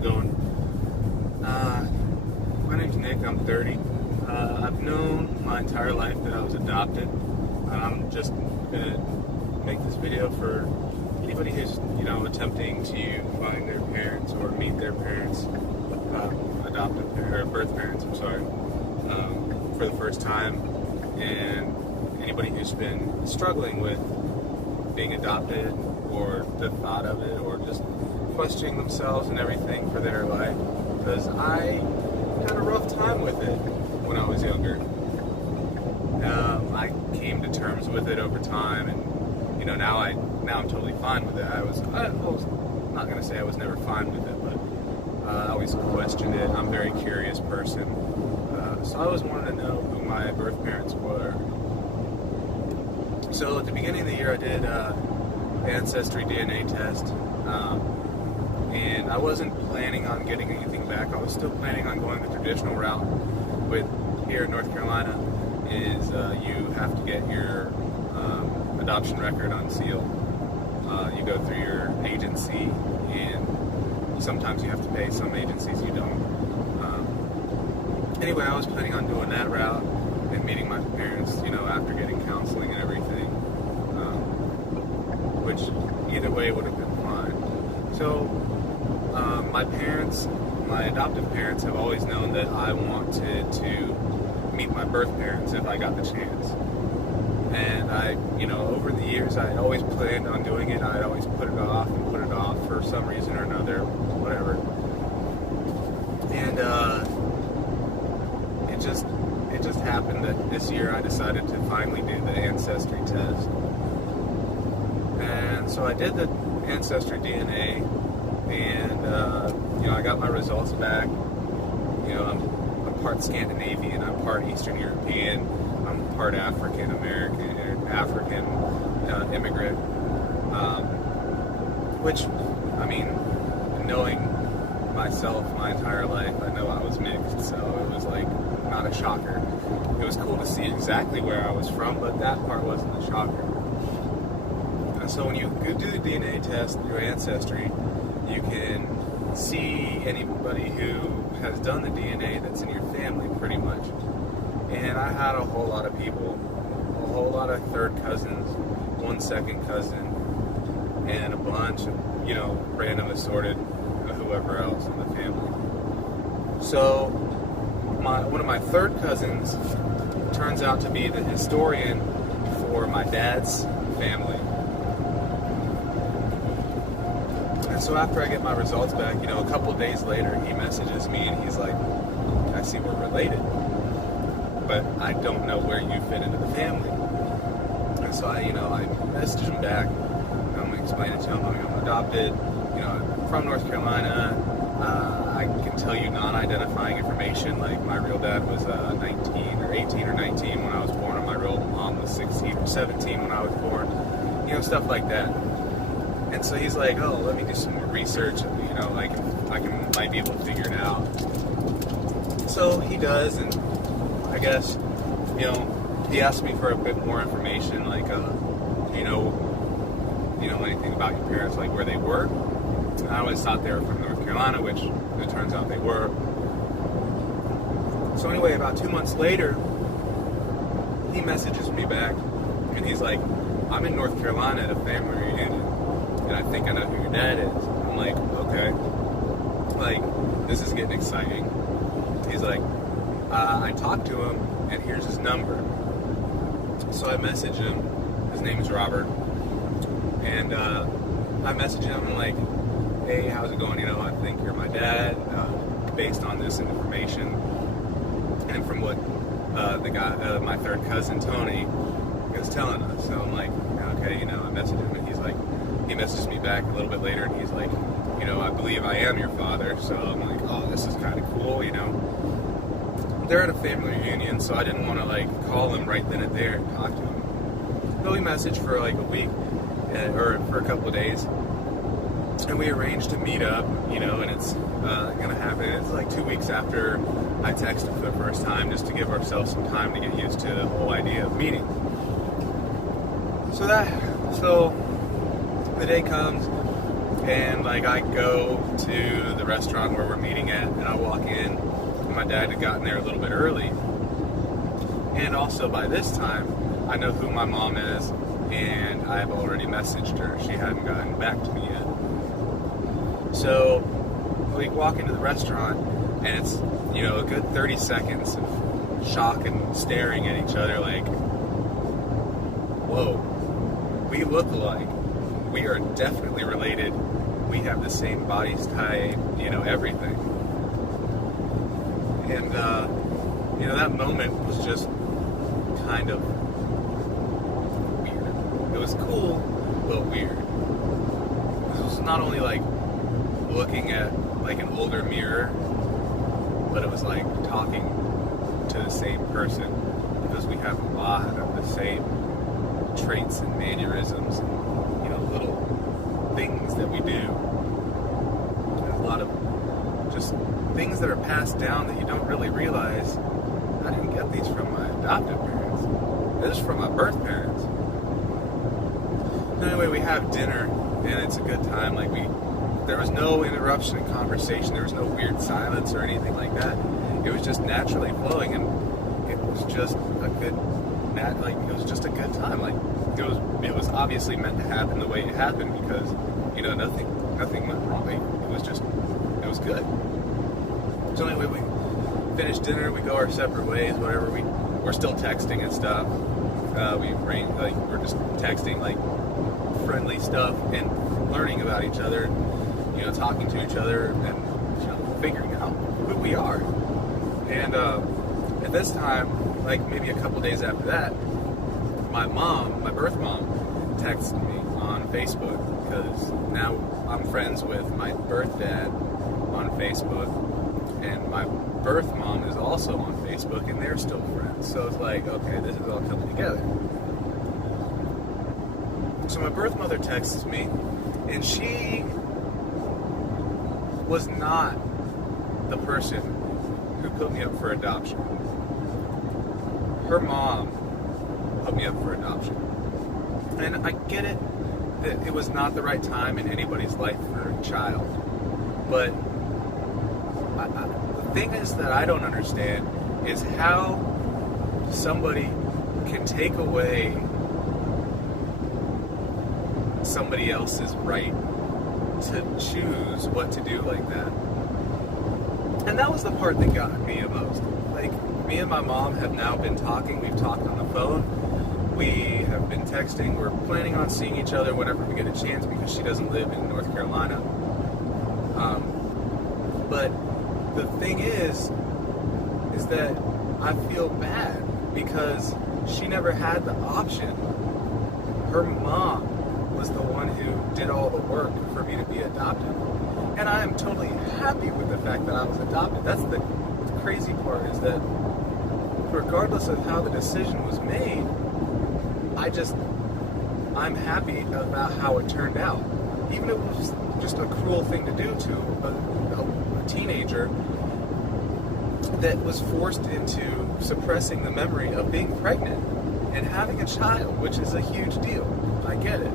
it going? My name's Nick. I'm 30. I've known my entire life that I was adopted. I'm just gonna make this video for anybody who's, attempting to find their parents or meet their parents, adoptive or birth parents. I'm sorry, for the first time, and anybody who's been struggling with being adopted or the thought of it, or just questioning themselves and everything for their life, because I had a rough time with it when I was younger. I came to terms with it over time, and now I'm totally fine with it. I was not gonna say I was never fine with it, but I always questioned it. I'm a very curious person, so I always wanted to know who my birth parents were. So at the beginning of the year, I did Ancestry DNA test, and I wasn't planning on getting anything back. I was still planning on going the traditional route. With here in North Carolina, is you have to get your adoption record unsealed. You go through your agency, and sometimes you have to pay. Some agencies you don't. Anyway, I was planning on doing that route and meeting my parents, after getting counseling and everything, which either way would have been fine. So my adoptive parents have always known that I wanted to meet my birth parents if I got the chance. And I, over the years, I always planned on doing it. I'd always put it off for some reason or another, whatever. And it just happened that this year I decided to finally do the Ancestry test. And so I did the Ancestry DNA, and I got my results back. I'm part Scandinavian, I'm part Eastern European, I'm part African American, African immigrant. Which, knowing myself my entire life, I know I was mixed, so it was not a shocker. It was cool to see exactly where I was from, but that part wasn't a shocker. And so when you do the DNA test through Ancestry, you can see anybody who has done the DNA that's in your family, pretty much. And I had a whole lot of people, a whole lot of third cousins, one second cousin, and a bunch of, random assorted whoever else in the family. So one of my third cousins turns out to be the historian for my dad's family. And so after I get my results back, a couple of days later, he messages me and he's like, I see we're related, but I don't know where you fit into the family. And so I messaged him back. I'm explaining to him I'm adopted, I'm from North Carolina. I can tell you non-identifying information, like my real dad was 19 or 18 or 19 when I was born, and my real mom was 16 or 17 when I was born, stuff like that. And so he's like, oh, let me do some more research, I might be able to figure it out. So he does, and I guess, he asked me for a bit more information, like, anything about your parents, like where they were. I always thought they were from North Carolina, which it turns out they were. So anyway, about 2 months later, he messages me back, and he's like, I'm in North Carolina at a family reunion, and I think I know who your dad is. I'm like, okay. This is getting exciting. He's like, I talked to him, and here's his number. So I message him. His name is Robert. And I message him and like, hey, how's it going? I think you're my dad, based on this information and from what the guy, my third cousin Tony, is telling us. So I'm like, okay, I message him, and he messages me back a little bit later, and he's like, I believe I am your father. So I'm like, oh, this is kind of cool, They're at a family reunion, so I didn't want to call him right then and there and talk to him. So we messaged for a week, or for a couple of days, and we arranged to meet up, and it's gonna happen. It's 2 weeks after I texted for the first time, just to give ourselves some time to get used to the whole idea of meeting. So the day comes, And like I go to the restaurant where we're meeting at, and I walk in, and my dad had gotten there a little bit early. And also by this time, I know who my mom is, and I've already messaged her. She hadn't gotten back to me yet. So we walk into the restaurant, and it's, you know, a good 30 seconds of shock and staring at each other like, whoa, we look alike. We are definitely related. We have the same body type, you know, everything. And, you know, that moment was just kind of weird. It was cool, but weird. This was not only like looking at like an older mirror, but it was like talking to the same person, because we have a lot of the same traits and mannerisms and, you know, little things that we do. There's a lot of just things that are passed down that you don't really realize. I didn't get these from my adoptive parents. This is from my birth parents. Anyway, we have dinner, and it's a good time. Like there was no interruption in conversation. There was no weird silence or anything like that. It was just naturally flowing, and it was just a good, it was just a good time. Like it was obviously meant to happen the way it happened, because, you know, nothing went wrong. It was good. So anyway, we finished dinner. We go our separate ways. Whatever. We're still texting and stuff. We're just texting like friendly stuff and learning about each other. You know, talking to each other and, you know, figuring out who we are. And at this time, like maybe a couple days after that, my birth mom, texted me on Facebook, because now I'm friends with my birth dad on Facebook, and my birth mom is also on Facebook, and they're still friends. So it's like, okay, this is all coming together. So my birth mother texts me, and she was not the person who put me up for adoption. Her mom put me up for adoption. And I get it that it was not the right time in anybody's life for a child. But the thing is that I don't understand is how somebody can take away somebody else's right to choose what to do like that. And that was the part that got me the most. Like, me and my mom have now been talking. We've talked on the phone. We have been texting. We're planning on seeing each other whenever we get a chance, because she doesn't live in North Carolina. But the thing is that I feel bad because she never had the option. Her mom was the one who did all the work for me to be adopted. And I am totally happy with the fact that I was adopted. That's the crazy part, is that regardless of how the decision was made, I'm happy about how it turned out. Even if it was just a cruel thing to do to a teenager that was forced into suppressing the memory of being pregnant and having a child, which is a huge deal. I get it.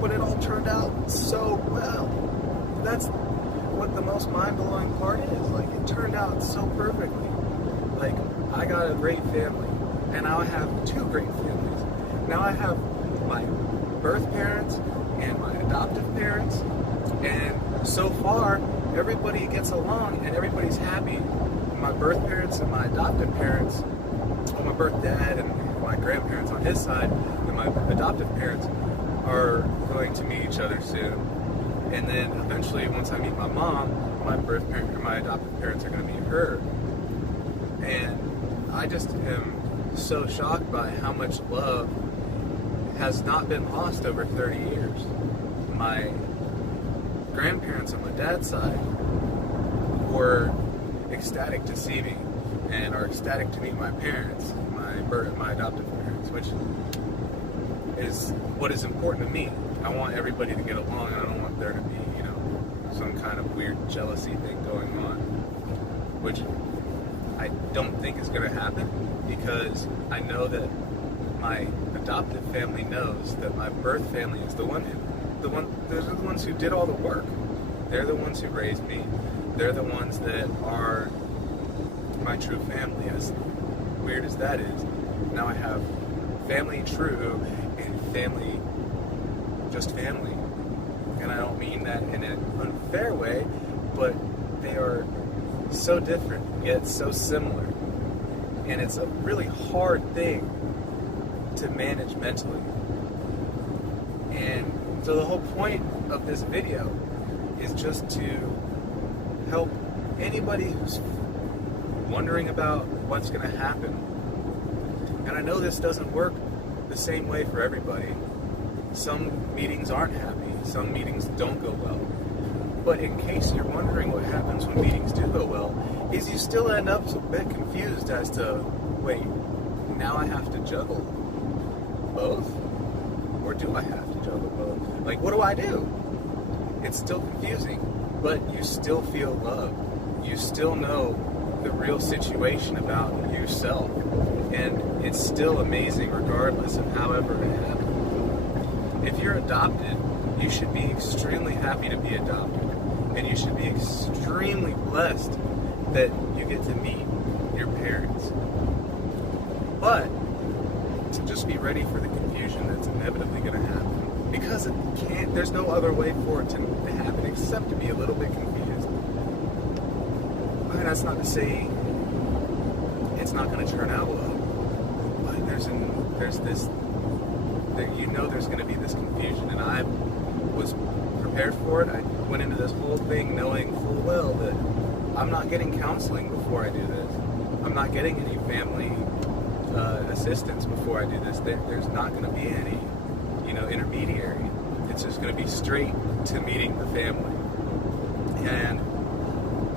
But it all turned out so well. That's what the most mind-blowing part is. Like, it turned out so perfectly. Like, I got a great family, and now I have two great families. Now I have my birth parents and my adoptive parents, and so far, everybody gets along and everybody's happy. My birth parents and my adoptive parents, well, my birth dad and my grandparents on his side, and my adoptive parents are going to meet each other soon. And then eventually, once I meet my mom, my birth parent and my adoptive parents are going to meet her. And I just am so shocked by how much love has not been lost over 30 years. My grandparents on my dad's side were ecstatic to see me and are ecstatic to meet my parents, my adoptive parents, which is what is important to me. I want everybody to get along, and I don't want there to be, you know, some kind of weird jealousy thing going on, which I don't think is going to happen, because I know that my adoptive family knows that my birth family is the one those are the ones who did all the work. They're the ones who raised me. They're the ones that are my true family, as weird as that is. Now I have family true and family just family. And I don't mean that in an unfair way, but they are so different, yet so similar. And it's a really hard thing to manage mentally. And so the whole point of this video is just to help anybody who's wondering about what's going to happen. And I know this doesn't work the same way for everybody. Some meetings aren't happy, some meetings don't go well. But in case you're wondering what happens when meetings do go well, is you still end up a bit confused as to, wait, now I have to juggle both? Or do I have to juggle both? Like, what do I do? It's still confusing, but you still feel loved. You still know the real situation about yourself. And it's still amazing regardless of however it happened. If you're adopted, you should be extremely happy to be adopted. And you should be extremely blessed that you get to meet your parents. But to just be ready for the confusion that's inevitably going to happen. Because there's no other way for it to happen except to be a little bit confused. I mean, that's not to say it's not going to turn out well. But there's going to be this confusion, and I was prepared for it. I went into this whole thing knowing full well that I'm not getting counseling before I do this. I'm not getting any family assistance before I do this. There's not going to be any, intermediary. It's just going to be straight to meeting the family. And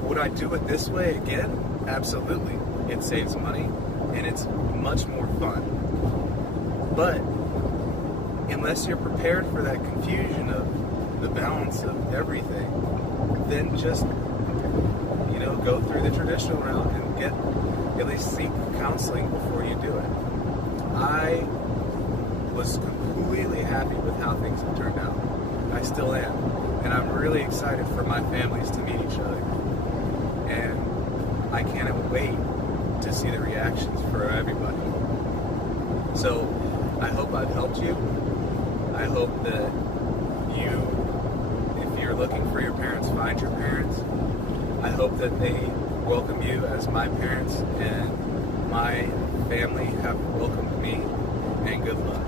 would I do it this way again? Absolutely. It saves money, and it's much more fun. But unless you're prepared for that confusion of the balance of everything, then just, go through the traditional route and at least seek counseling before you do it. I was completely happy with how things have turned out. I still am. And I'm really excited for my families to meet each other. And I can't wait to see the reactions for everybody. So I hope I've helped you. I hope that if you're looking for your parents, find your parents. I hope that they welcome you as my parents and my family have welcomed me, and good luck.